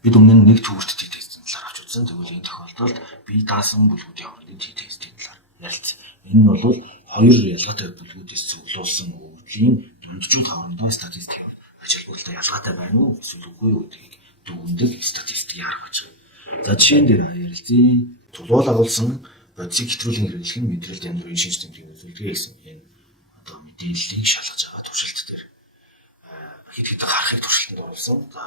Бид өмнө нь нэг төвөрт T-тестийн талаар авч үзсэн. Тэгвэл энэ тохиолдолд би даасан бүлгүүдийн хоорондын T-тестийн талаар ярилцсан. Энэ нь бол хоёр ялгаатай бүлгүүдээс цуглуулсан өвлийн дунджууд хоорондоо статистик ач холбогдолтой ялгаатай байна уу эсвэл үгүй юу гэдгийг дүгндэг статистик харагч. За жишээн дээр ярилцъя. Тулуул агуулсан бодисыг хэтрүүлэн хэрэглэх нь мэдрэлт янз бүрийн шинж тэмдгийн үзүүлдэг гэсэн энэ одоо мэдээллийг шалгаж байгаа туршилт дээр хэд хэдэн харахыг туршилтанд оруулсан. За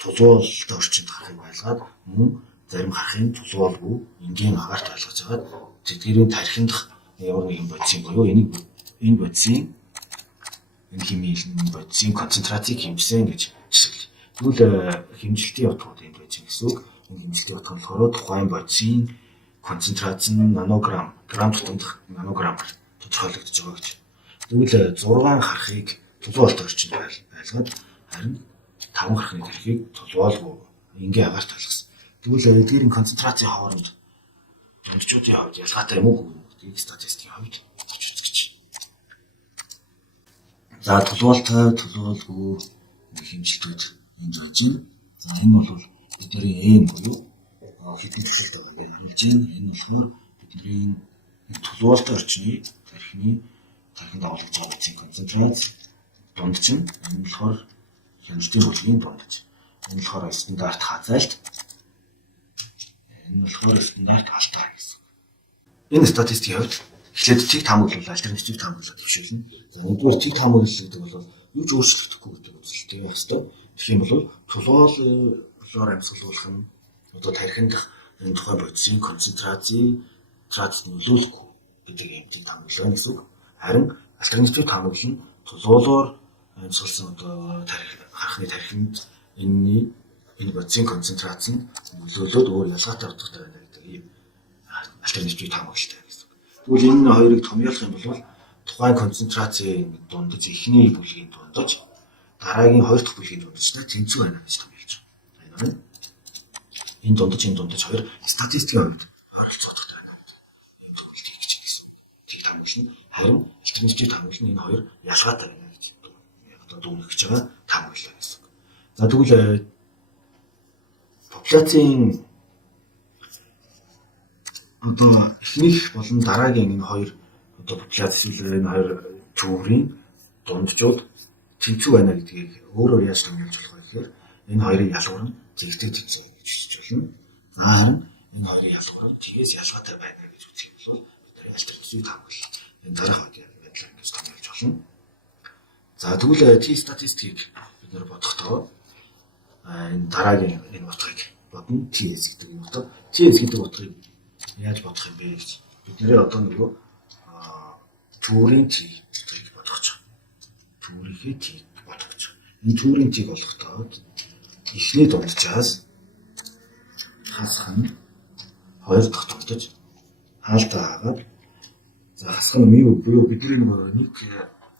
тулуултай орчинд харахыг байлгаад мөн зарим харахын тулуулгүй энгийн агаарт ойлгож байгаад тэдгэрийн тархинд ямар нэгэн бодисын буюу энэ бодисын энэ хэмжээний бодисын концентрацийг хэмжсэн гэж жишээлбэл. Тэгвэл хэмжилтийн утгууд энд байж гэсэн үг. Энэ хэмжилтийн утга нь болохоор тухайн бодисын концентрац нь нанограмм, грамм тутамдах нанограммаар тодорхойлогдож байгаа гэж. Тэгвэл 6 харахыг тулуултай орчинд байлгаад харин 5 харахны тархийг тулуулгүй энгийн агаарт ойлгосон. Тэгвэл эдгээрийн концентрацийн хооронд дунджуудын хувьд ялгаатай юм уу гэдгийг статистикийн хувьд авч үзэж. За тулуултай, тулуулгүй хэмжилтүүд энд байж байна. За энэ бол бидний N буюу хэдэн төсөлтэй байгааг харуулж байна. Энэ болохоор бидний тулуултай орчны тархинд агуулж байгаа бодисын концентрац дундч нь энэ болохоор хяналтын бүлгийн дундч. Энэ болохоор стандарт хазайлт. Энэ болохоор стандарт алтаа гэсэн. Энэ статистикийн хувьд эхлээд чиг таамаглал альтернатив таамаглал төвшүүлнэ. За нэгдүгээр чиг таамаглал гэдэг бол юу ч өөрчлөгдөхгүй гэдэг үзэлтэй байх ёстой. Тэгэх юм бол тулуулаар амьсгалуулах нь одоо тархинд энэ тухайн бодисын концентрацийг нөлөөлөхгүй гэдэг юм чиг таамаглал байна гэсэн үг. Харин альтернатив таамаглал нь тулуулаар амьсгалсан одоо харахны тархинд энэ бодисын концентрац нь нөлөөлөд өөр ялгаатай утгатай байна гэдэг ийм альтернатив таамаглалтай гэсэн үг. Тэгвэл энэ хоёрыг томьёолох юм бол тухайн концентрацийн дундаж эхний бүлгийн дундаж дараагийн хоёр дахь бүлгийн дундажтай тэнцүү байна гэж томьёолж байгаа. Энэ дундаж хоёр статистикийн хувьд ойролцоогтой байна гэдэг ийм төгөлт хийж гэсэн. Тэг таамаглал нь харин альтернатив таамаглал нь энэ хоёр ялгаатай байна гэж одоо дүгнэж байгаа таамаглал гэсэн. За тэгвэл популяцийн одоо эхнийх болон дараагийн энэ хоёр одоо популяц эсвэл энэ хоёр төвөрийн дунджууд тэнцүү байна гэдгийг өөрөөр яаж томьёолж болох вэ гэхээр энэ хоёрын ялгуур нь зэгтэй тэнцүү гэж хэлж болно. За харин энэ хоёрын ялгуур нь тгээс ялгаатай байна гэж үзэх юм бол бидний альтернатив таамаглал энэ дараах байдлаар ингэж томьёолж болно. За тэгвэл T статистикийг бид нэр бодохдоо энэ дараагийн энэ утгыг бодно. TS гэдэг юм утга. TS гэдэг утгыг яаж бодох юм бэ гэж бид нэрээ одоо нөгөө төвөрийн T утгыг бодох гэж. Төвөрийнхээ T бодох гэж. Энэ төвөрийн T болохдоо эхний дунджаас хасах нь хоёр дахь дунджаж хаалтаа хагаад за хасах нь мю буюу бидний нэг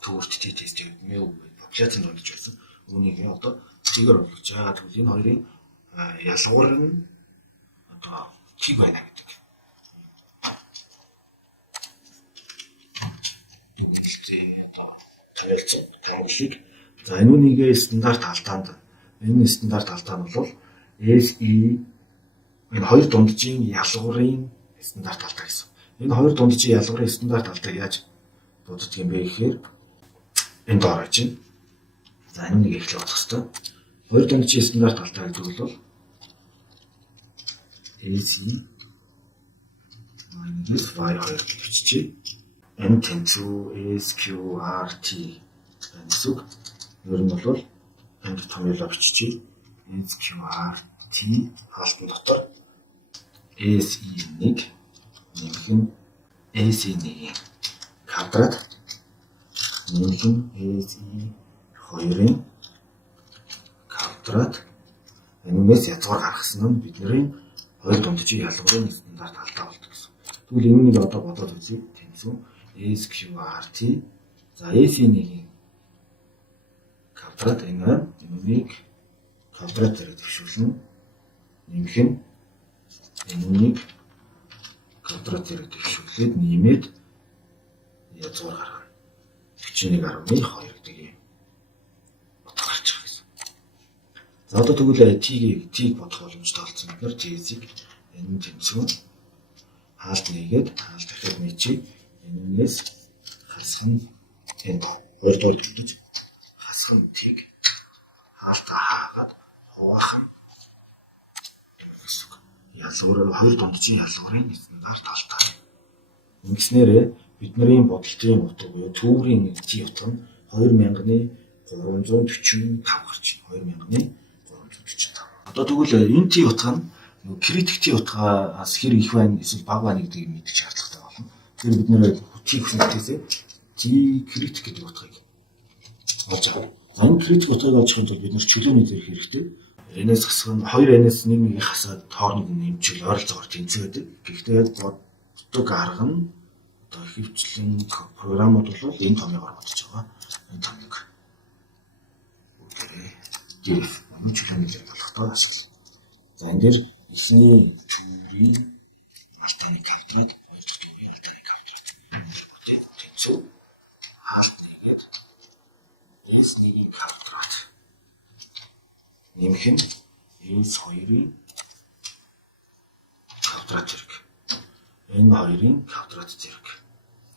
төвөрт T тесттэй мю популяцийн дунджаж байсан. Үүнийг одоо T-гээр болгож байгаа. Тэгвэл энэ хоёрын ялгуур нь одоо T байна гэдэг. Одоо тавилсан таамаглалыг за энүүнийг стандарт алдаанд энэ стандарт алдаа нь бол SE энэ хоёр дунджийн ялгуурын стандарт алдаа гэсэн. Энэ хоёр дунджийн ялгуурын стандарт алдааг яаж боддог юм бэ гэхээр энэ доор байж байна. За энүүнийг эхлэх бодох хэрэгтэй. Хоёр дунджийн стандарт алдаа гэдэг бол SE Y2 гэж биччихье. N тэнцүү SQRT гэсэн. Ер нь бол энд томьёолоо биччихье. SQRT хаалтан дотор SE1 нэмэх нь SE1-ийн квадрат нэмэх нь SE2-ийн квадрат энэс язгаар гаргасан нь бидний хоёр дунджийн ялгуурын стандарт алдаа болдог гэсэн. Тэгвэл энэнийг одоо бодоод үзье. Тэнцүү SQRT за SE1-ийн квадрат энэнийг квадрат зэрэг төвшүүлнэ. Нэмэх нь энэнийг квадрат зэрэг төвшүүлээд нэмээд язгаар гаргана. 41.2 гэдэг юм утга гарч байгаа гэсэн. За одоо тэгвэл тийг бодох боломжтой болсон гэхээр t-ийг энэ тэнцвэр хаалт нэгээд хаалт дахиад нийцээ энээс хасах нь энэ хоёрдугаар гэж хасах нь тийг хаалтаа хаагаад хуваахан гэсэн. Ялгуураар хоёр дундчийн ялгуурын эзнээр талтай. Ингэснээрээ бидний бодолтын утга буюу төврийн t утга нь 2345 гарч 2345. Одоо тэгвэл энэ t утга нь критик t утгаас хэр их байна эсвэл бага байна гэдгийг мэдэх шаардлагатай болно. Тэгэхээр бид нэр t хүснэтээсээ t критик гэдэг утгыг олж авах. Энэ критик утгыг олж авахын тулд бид нэр чөлөөний зэрэг хэрэгтэй. Энээс хасах нь 2 нэг нэг хасаад хооронд нь нэмжил ойролцоогоор тэнцвэдэг. Гэхдээ яг боддог арга нь одоо хөвчлэн програмууд бол энэ томьёогоор бодож байгаа. Энэ томьёог. Үгээрээ дэрф чөлөөний зэрэг болохдоо асуулт. За энэ дээр эсний чүрийн мартаны квадрат эсний квадрат нэмэх нь S2-ийн квадрат зэрэг. Энэ хоёрын квадрат зэрэг.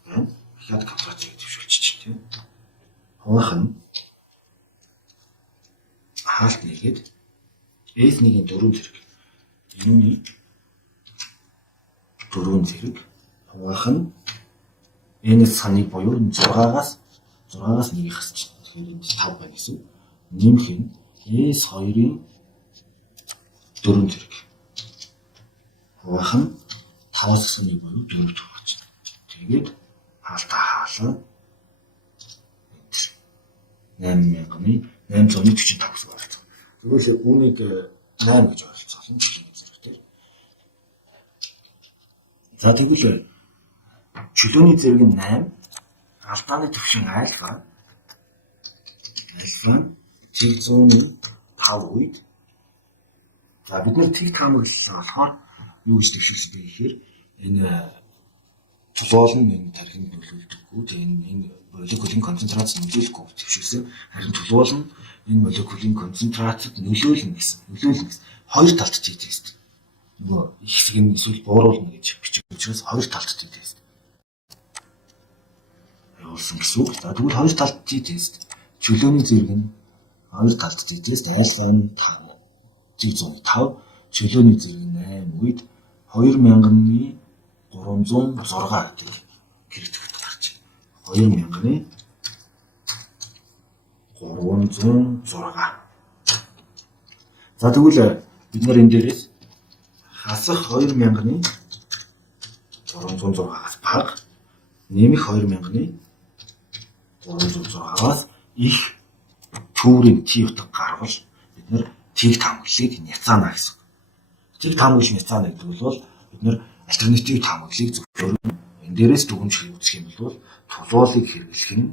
Энэ дахиад квадрат зэрэг төвшүүлчих тийм. Хуваах нь хаалт нэгээд S1-ийн 4 зэрэг. Энэний 4 зэрэг. Хуваах нь энэ саныг буюу 6-аас 1-ийг хасчих. Тэгэхээр 5 байна гэсэн. Нэмэх нь S2-ийн 4 зэрэг. Хуваах нь 5-аас 1 буюу 4 төгрөж. Тэгээд хаалтаа хаалаа. 8845 гэсэн байна. Тэгвэл үүнийг 8 гэж ойлцоолно зэрэгтэй. За тэгвэл чөлөөний зэрэг нь 8, алдааны түвшин альфа тэг 105 үед. За бид нэр тэг таамаглалаа болохоор юу гэж төвшүүлсэн бэ гэхээр энэ тулуул нь энэ тархинд нөлөөлдөггүй. Энэ молекулын концентрац нөлөөлөхгүй төвшүүлсэн. Харин тулуул нь энэ молекулын концентрацид нөлөөлнө гэсэн. Хоёр талт тест. Нөгөө их хэсэг нь эсвэл бууруулна гэж бичиж учраас хоёр талт тест. Явуулсан гэсэн үг. За тэгвэл хоёр талт тест. Чөлөөний зэрэг нь хоёр талт тест альфа нь 5, чөлөөний зэрэг нь 8 үед 2306 гэдэг критикт гарч байна. 2306. За тэгвэл бид нар энэ дээрээс хасах 2306-аас бага нэмэх 2306-аас их төврийн t утга гарвал бид нэр тийг таамаглалыг няцаана гэсэн. Тийг таамаглаж няцаана гэдэг бол бид нэр альтернатив таамаглалыг зөвхөн энэ дээрээс дүгнж үзэх юм бол тулуулыг хэрэглэх нь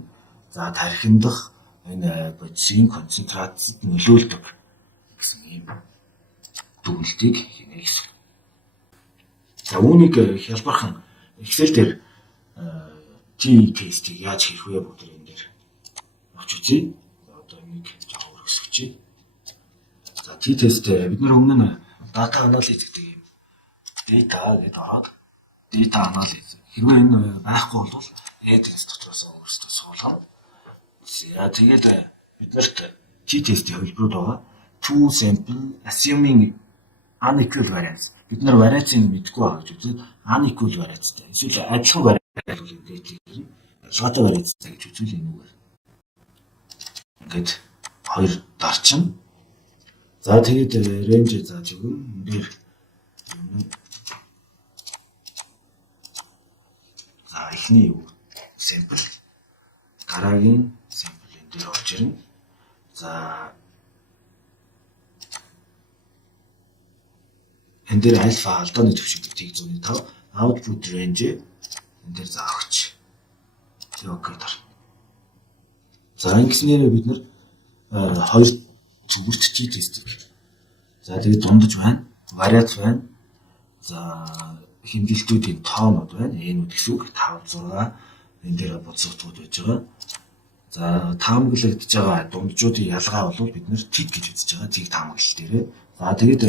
за тархинд дах энэ бодисын концентрацид нөлөөлдөг гэсэн юм дүгнэлтийг хийнэ гэсэн. За үүнийг хялбархан Excel дээр T тестийг яаж хийх вэ бүгд энэ дээр авч үзье. Одоо энийг жоо өргөсгөчье. За T тест бид нэр өмнө нь data analysis гэдэг юм data гэдэг ороод data analysis хэрвээ энэ байхгүй бол teст дотроос өөрсдөө суулгана. За тэгээд биднэрт T тестийн хөлбөрүүд байгаа. Two sample assuming unequal variance. Бид нар вариацийг мэдэхгүй байгаа гэж үзээд unequal varianceтай. Эсвэл адилхан варианц бол ингээд шатаа варианцтай гэж үзвэл энэ үг. Ингээд хоёр дарчин. За тэгээд range зааж өгнө. Энд дээр за эхний юу? Sample. Гараагийн sample энэ дээр орж ирнэ. За энэ дээр альфа алдааны түвшин гэдгийг 105 output range энэ дээр заавч. Тэг окей даа. За ингэснээр бид нэр хоёр зүгээрч чи тестийг. За тэгээд дундаж байна. Вариац байна. За хэмжилтүүдийн тоонууд байна. Энүүд гэсэн үг 5 6 энэ дээр боцоотууд байж байгаа. За таамаглагдж байгаа дунджуудын ялгаа бол бид нэр тиг гэж үзэж байгаа тиг таамаглал дээрээ. За тэгээд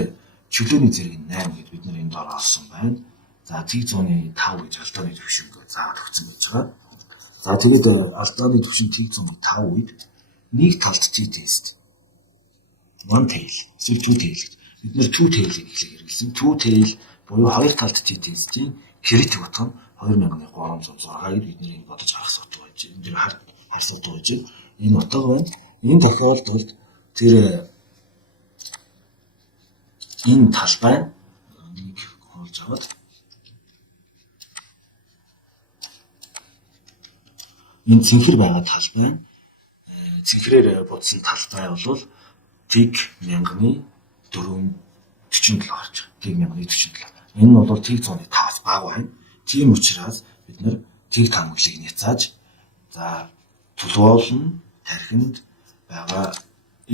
чөлөөний зэрэг 8 гэд бид нэр энд доор олсон байна. За тиг 105 гэж алдааны түвшинг заавал өгсөн байж байгаа. За тэгээд алдааны түвшин тиг 105 үед нэг талд t-test one tail эсвэл two tail бид нэр two tail-ийг хэрэглэсэн. Two tail буюу хоёр талд t-test-ийн критик утга нь 2306 гэж бид нэр бодож харах суудаг байж. Энд дэр харсууд байж. Энэ утга байна. Энэ тохиолдолд тэр энэ талбай нэг олж аваад энэ цэнхэр байгаа талбай цэнхрээр будсан талбай бол тиг 1447 гарч байгаа. Тиг 1447. Энэ нь бол тиг 105-аас бага байна. Тийм учраас бид нэр тиг таамаглалыг няцааж за толгоолн тархинд байгаа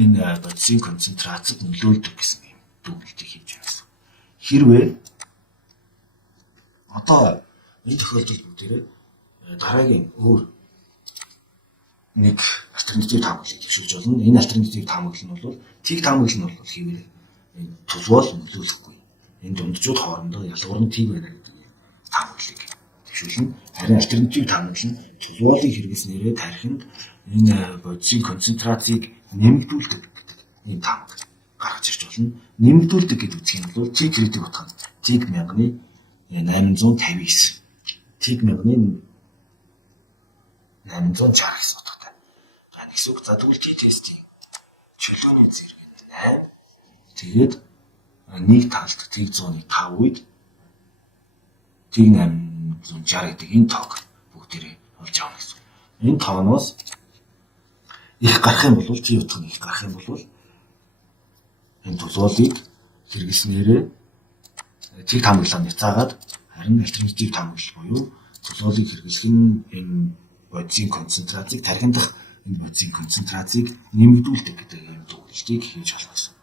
энэ бодисын концентрацид нөлөөлдөг гэсэн юм дүгнэлтийг хийж байна. Хэрвээ одоо энэ тохиолдолд бүгдээрээ дараагийн өөр нэг альтернатив таамаглалыг төвшүүлж болно. Энэ альтернатив таамаглал нь бол тиг таамаглал нь бол хийвэл энэ толгоол нөлөөлөхгүй. Энэ дунджууд хоорондоо ялгуур нь тиг байна гэдэг таамаглалыг төвшүүлнэ. Харин альтернатив таамаглал нь толгоолыг хэрэглэснээрээ тархинд энэ бодисын концентрацийг нэмэгдүүлдэг гэдэг ийм таамаглал гаргаж ирж болно. Нэмэгдүүлдэг гэдэг үгс нь бол тиг критик утга нь тиг 1859 тиг 1869 утгатай. Гэсэн үг. За тэгвэл t-test-ийн чөлөөний зэрэг 8. Тэгээд нэг талд тиг 105 үед тиг 860 гэдэг энэ тоог бүгдээрээ олж авна гэсэн. Энэ тооноос их гарах юм бол t утга нь их гарах юм бол энэ толгоолыг хэрэглэснээрээ тиг таамаглалаа няцаагаад харин альтернатив таамаглал буюу толгоолыг хэрэглэх нь энэ бодисын концентрацийг тархинд дах энэ бодисын концентрацийг нэмэгдүүлдэг гэдэг юм дүгнэлтийг хийж болох гэсэн.